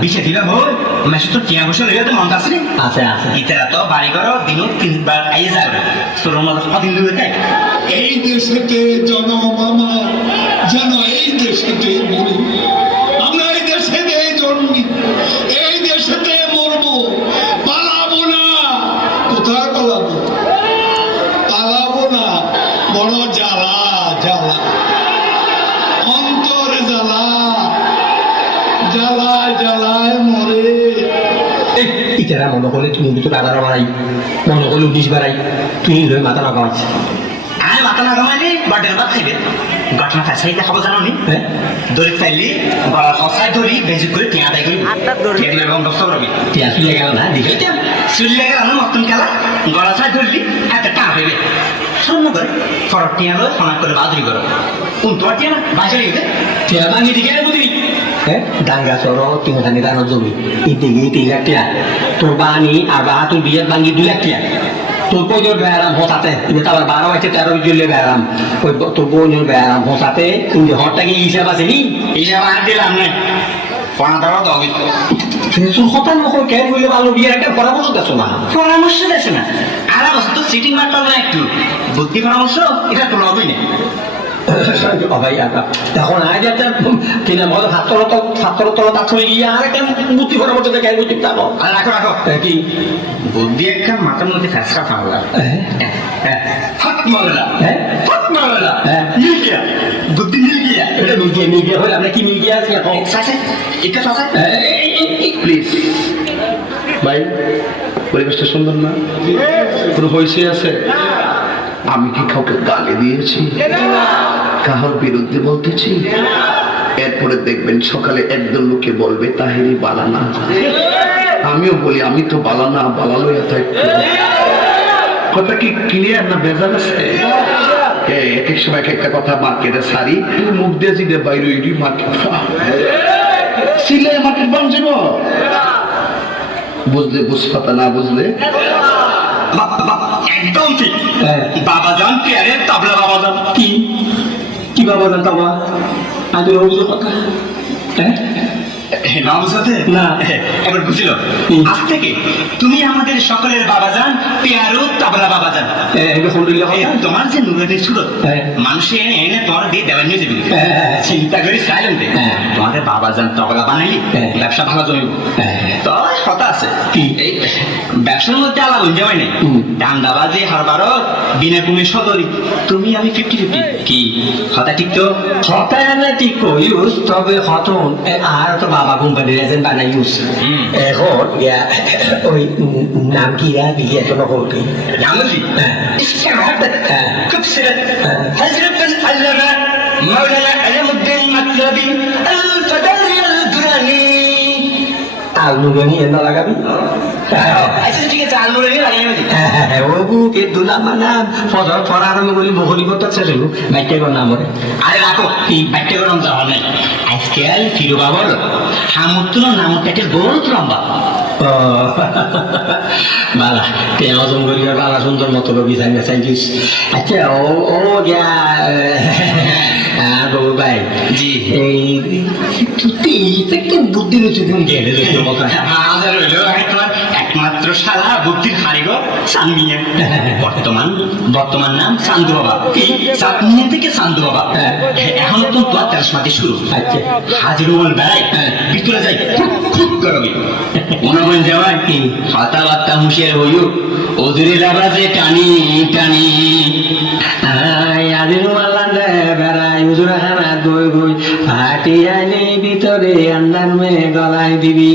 বিশে দিলাম হোর মেসে তো টিয়া বসে রইয়া তো মন আছে আছে আছে। ইতা তো বাড়ি করো দিন তিনবার আইয়ে যাবে তোর মতো কদিন দূরে তাই এই দেশেতে জনম আমার যেন এই দেশেতে মরি আমরা এই দেশেতে জন্মি এই দেশেতে মরবো পালাবো না কোথায় পালাবো পালাবো না বড় জ্বালা জ্বালা অন্তরে জ্বালা জ্বালায় জ্বালায় মরে ইতারা মনে করলে তুমি দুটো এগারো বাড়াই মনে করলে উনিশ বাড়াই তুই লই মাথা লাগাইছ আয় মাথা না ঘামাইলি বাটের ভাত খাইবে। ঘটনা ফেসাইতে খাব জানো নি? হ্যাঁ? দড়ি ফাইলি গলা খসাই ধরি বেজি করে টিয়া দেয় করি। টিয়া দিলে বন্ধ করবি। টিয়া চুলে গেল না? দিকে চুলি লাগে রান্না মতন খেলা। গলা ছাই ধরলি হাতে টান হইবে। শূন্য করে ফরক টিয়া লয় ফোনা করে বাদরি করো কোন তোমার টিয়া না বাজারে গেছে টিয়া ভাঙি দিকে বুঝি ডাঙ্গা সর তিনখানি দানোর জমি। ইদিকে তিন লাখ টিয়া। তোর বানি আর বা তোর বিয়ের ভাঙি দুই লাখ টিয়া। তোর বইনের বেড়াম হতাতে কিন্তু তারপর বারো আছে তেরো জুলে বেড়াম ওই তোর বইনের বেড়াম হতাতে কিন্তু হরটাকে হিসাব আছে নি হিসাব আর দিলাম না তো ভালো বিয়ের একটা পরামর্শ দেছো না? পরামর্শ দিয়েছে না? আর অবশ্য তো সিটিং মারতে না একটু বুদ্ধি পরামর্শ এটা তো লবই না? আজ একটা কিনা মতো হাতর তো হাতর তলা তা চলে গিয়ে আর একটা বুদ্ধি পরামর্শ দেখে পারব আর রাখো রাখো কি? বুদ্ধি একটা মাথার মধ্যে ফ্যাসকা থামলা হ্যাঁ হাত মারলা হ্যাঁ হাত মারলা হ্যাঁ। মিল গিয়া বুদ্ধি মিল গিয়া এটা মিডিয়া মিডিয়া হলে আমরা কি মিডিয়া আছি এখন? এটা সাসে। প্লিজ। ভাই পরিবেশটা সুন্দর না? কোনো হয়েছে আছে? আমি কি কাউকে গালি দিয়েছি? কাহার বিরুদ্ধে বলতেছি? এরপরে দেখবেন সকালে একদল লোকে বলবে তাহেরি বালানা আমিও বলি আমি তো বালানা বালালো থাকতো কথা কি ক্লিয়ার না বেজাল আছে? এক এক সময় এক একটা কথা মার্কেটে সারি মুখ দিয়ে জিদে বাইরে ইডি মার্কেট সিলে মার্কেট বান যাব? বুঝলে বুঝপাতা না বুঝলে? একদম ঠিক। হ্যাঁ। বাবা জান পেয়ারে তাবলা বাবা জান কি? কি বাবা জানতাম আজ অভিযোগ কথা হ্যাঁ? নাম না। এবার বুঝলো আজ থেকে তুমি আমাদের সকলের বাবা তাবলা হয় তোমার যে। মানুষে এনে এনে তোমার দিয়ে দেওয়া নিয়ে যাবি হ্যাঁ। চিন্তা করি সাইলেন্ট হ্যাঁ। তোমাদের বাবা যান তবলা বানাইলি। ব্যবসা ভালো জমিব। তো কথা আছে কি? এই ব্যবসার মধ্যে আলাপ হয়ে যাওয়াই নেই হুম। দান্দাবাজি হারবারত বিনা কুমি সদরি তুমি আমি ফিফটি ফিফটি কি কথা ঠিক তো হতায় ঠিক ইউজ তবে হতন আর তো বাবা কোম্পানির এজেন্ট বানাই হুম। এখন ওই নাম কি রা? বিয়ে তো নকল কি? জানো কি। খুব সেরা হ্যাঁ। হজরত আল্লামা মাওলানা আলামুদ্দিন মাতলাবি আল ফাদারি আল দুরানি আল নুরানি এন্ড লাগাবি আচ্ছা ঠিক আছে আলমুরানি লাগাই দিই দুলা মানা ফজর করতে বাইকে কোন নাম। ওরে আরে রাখো কি বাইটে গরম যাওয়া নেই। আজকে আর ফিরো বাবর হামুত্তুল নাম পেটের বহুত লম্বা বালা হজম বালা সুন্দর মতো লবি আচ্ছা ও ও গিয়া হ্যাঁ বাবু ভাই জি। এই তুই বুদ্ধি দিন গেলে দেখতে মতো হাজার হইল একমাত্র শালা বুদ্ধির হারিগর সানমিয়া বর্তমান বর্তমান নাম সান্দু বাবা। কি? সাতমিয়া থেকে সান্দু বাবা। হ্যাঁ। এখন তো তেরোশ মাটি শুরু। আচ্ছা। হাজির বল বেড়াই হ্যাঁ। ভিতরে যাই খুব গরমে। মনে হয় যাওয়াই কি? হাতা বাত্তা হুঁশিয়ার হইও। ওদের লাগাজে টানি টানি। আই আদিন মাল্লান্ডে আন্দার মে গলায় দিবি।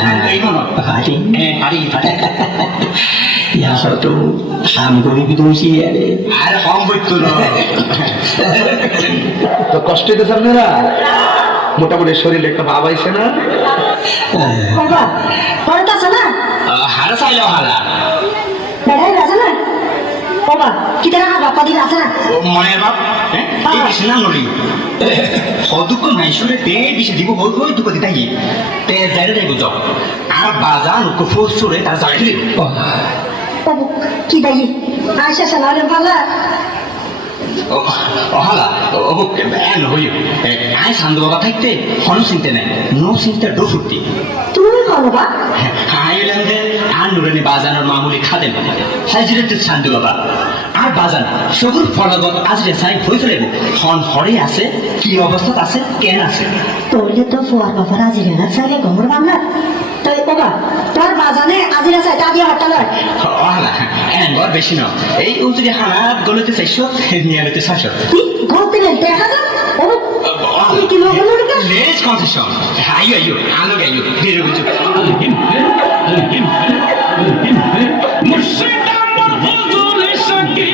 হ্যাঁ, ইয়া হয়তো হাম বিদুষি আরে না তো কষ্ট হইতেছে আপনারা? মোটামুটি শরীরে একটা ভাব আইছে না? হারা চাইলেও হারা। বাবা কি তারা বাবা কদিন আছে না? বাপ? হ্যাঁ। এই বেশি না নড়ি সদুক নাই তে বেশি দিব বই বই দুঃখ দিতাই তে জায়গা যাইব যাও আর বাজা নুকো ফোর্স করে তার জায়গা দিব কি দাই আয়সা সালারে ভালা অহালা এন হইও আয় সান্দু বাবা থাকতে হন চিন্তা নাই নো চিন্তা ডো ফুর্তি তুমি বলো বা আইলাম যে আর নুরানি বাজানোর মামুলি খাদেন হাজিরে তো সান্দু বাবা আর বাজান সবুর ফলাগত আজরে সাই হই ফেলেব হন হরে আছে কি অবস্থাত আছে কেন আছে? তোরলে তো ফুয়ার বাবার আজিরে না চাইলে গমর বাংলা তাই বাবা আজিরা চাই তা দিয়ে হটাল অহালা এন বর বেশি ন। এই উজরি হানাত গলতে চাইছো নিয়ে গেতে চাইছো কি? গলতে নেই দেখা যা কি? লেজ কনসেশন। আইও আইও আলো আইও বেরো বুঝো। মুর্শিদ আমার হুজুর সকি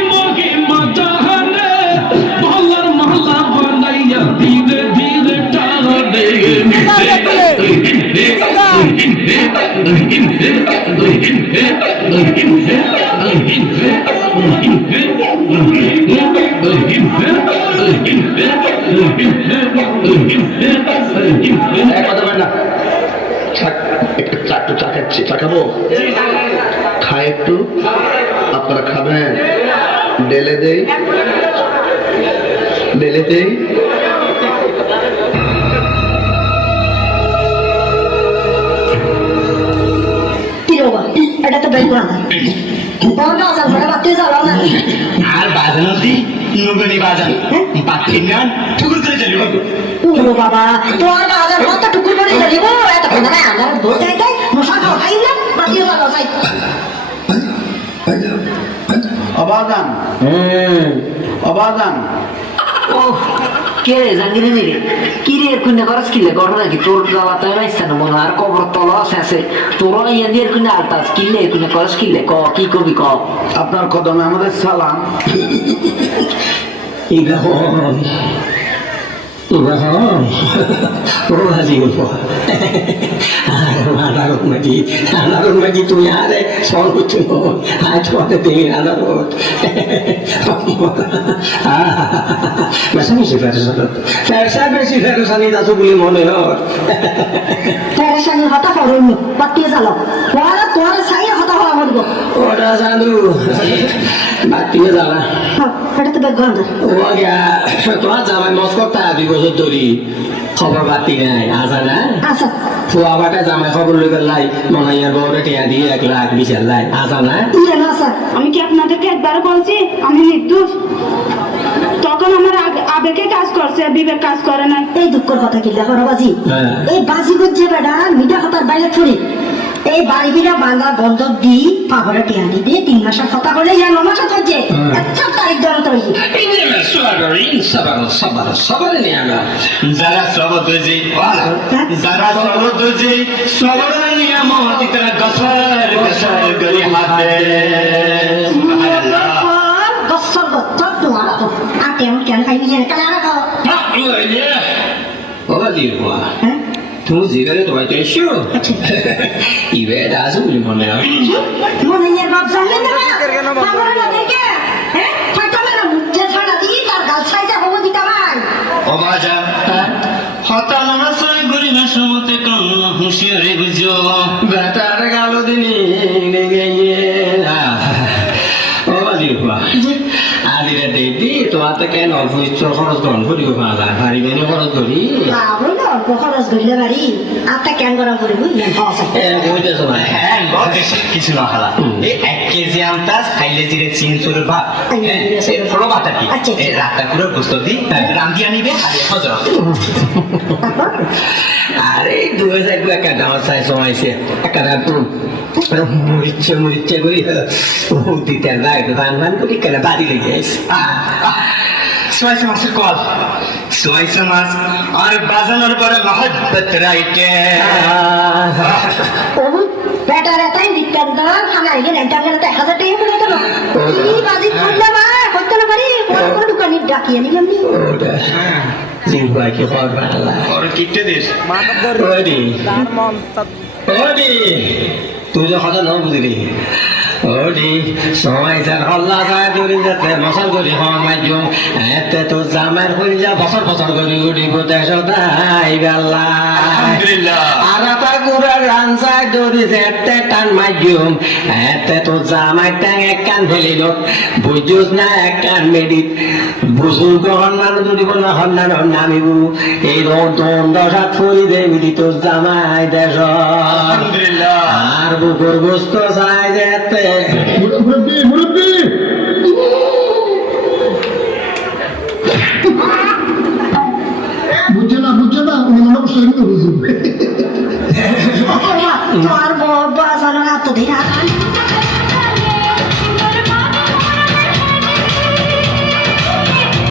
একটু চা খাচ্ছি চা খাই একটু। আপনারা খাবেন। ডেলে দেই। ডেলে দেই। এটা তো বেল করা বন্ধ আছে বড় বাতি জ্বালাও না। আর বাজানো দি নুগনি বাজান। পাখির গান ঠুকুর করে চলিব ও বাবা তোর বাজার কত টুকুর করে যাইব এত কথা না আমার বলতে যাই মশা খাও খাই না বাতি জ্বালাও যাই অবাদান অবাদান ও কে রে জাঙ্গিরে রে কি রে কুন্নে করস কিলে ঘটনা কি তোর জ্বালা তো নাইছে না মনে আর কবর তল আছে তোর ইয়া দিয়ে কুন্নে আলতাস কিলে কুন্নে করস কিলে ক কি করবি ক আপনার কদমে আমাদের সালাম ইব্রাহিম ইব্রাহিম ও হাজি গল্প আনারত মাটি আনারত মাটি তুমি আরে করছ আজ তোমাকে তুমি আনারত ফেরত ফেরসা বেশি ফেরসা নিয়ে আছো বলে মনে হয় পেরেশানি হতা হরণ বাতি জ্বালাও ওরা তোর সাই হতা হওয়া বলব ওরা জানু বাতিও জ্বালা এটা তো বেগ ও গা তোমার জামাই মস্কর তা দুই বছর ধরি খবর বাতি নাই আজা না আচ্ছা ফুয়া বাটা জামাই খবর লই লাই মনাইয়ার বউরে টিয়া দিয়ে এক লাখ বিশ লাই আজা না না স্যার আমি কি আপনাদেরকে একবার বলছি আমি নির্দোষ তখন আমার আগ- আবেগে কাজ করছে বিবেক কাজ করে না। এই দুঃখের কথা কি লেখো বাজি হ্যাঁ। এই বাজি করছে বেটা মিঠা কথার বাইরে ছড়ি। এই বাড়ি বিরা বাংলা বন্ধক দি পাগলে টিয়ানি দিয়ে তিন মাসের কথা বলে ইয়া ন মাসে থাকছে একটা তারিখ ধরে তো যারা সবদ হয়েছে যারা সবদ হয়েছে সবর নিয়ামত তারা গসর গসর করে হাতে সুবহানাল্লাহ বছর বছর তোমার তো আর কেমন কেন খাই নিজে কালে আনা খাও ওরা দিয়ে ফুয়া হ্যাঁ তুমি জিগারে তোমার তো এসো ইবে এটা আছে বলে মনে হয় মনে নিয়ে বাপ জানলেন না পাগল না দেখে হ্যাঁ ফাটালে না মুখে ছাড়া দিয়ে তার গাল ছাইতে হব দিতে ভাই ও বাজা হতাল অপবিত্র খরচ গ্রহণ করিব পালা ভারী বেনি খরচ করি বাবু না খরচ করিলে বাড়ি আটটা ক্যান করা ইয়ে চাই হ্যাঁ কিছু না এই এক কেজি আমতাস খাইলে জিরে চিন চুর ভাত কি আচ্ছা। এই রাতটা পুরো বুঝতে দি রান্দিয়া নিবে খালি হজর আরে দু হাজার একটা ডাঙর সাইজ সমাইছে একটা মরিচ্ছে মরিচ্ছে করি দিতে লাগ ভান ভান করি কেন বাড়ি লেগে গেছে সোয়াইছে মাছের কল সোয়াইছে মাছ আর বাজানোর পরে মহব্বত ওবু বেটার এটাই নিত্যান দা খানা হাজার টাকা করে এই বাজি করলে মা করতে না পারি কোন ডাকিয়ে নিলাম নি ওটা জিম্বাই কি খবর ভালো আর কিটে দিস ওডি ওডি তুই যে কথা ন বুঝলি ওডি সময় স্যার হল্লা যায় দৌড়ি যাতে মশাল করি সময় দিও এতে তো জামাই করি যা বছর বছর করি উঠি গোটে সদাই বেলা আলহামদুলিল্লাহ। আর পুরা রানসাই ধরিছে এতে টান মাইজুম এতে তো জামাই টাং এক কান ফেলিল। বুঝুস না এক কান মেডিত বুঝুন কখন মানুষ দিব না হন্নান নামিব। এই দণ্ড সাত ফুরি দেবি তোর জামাই দেশ। আর বুকুর গোস্ত চাই যেতে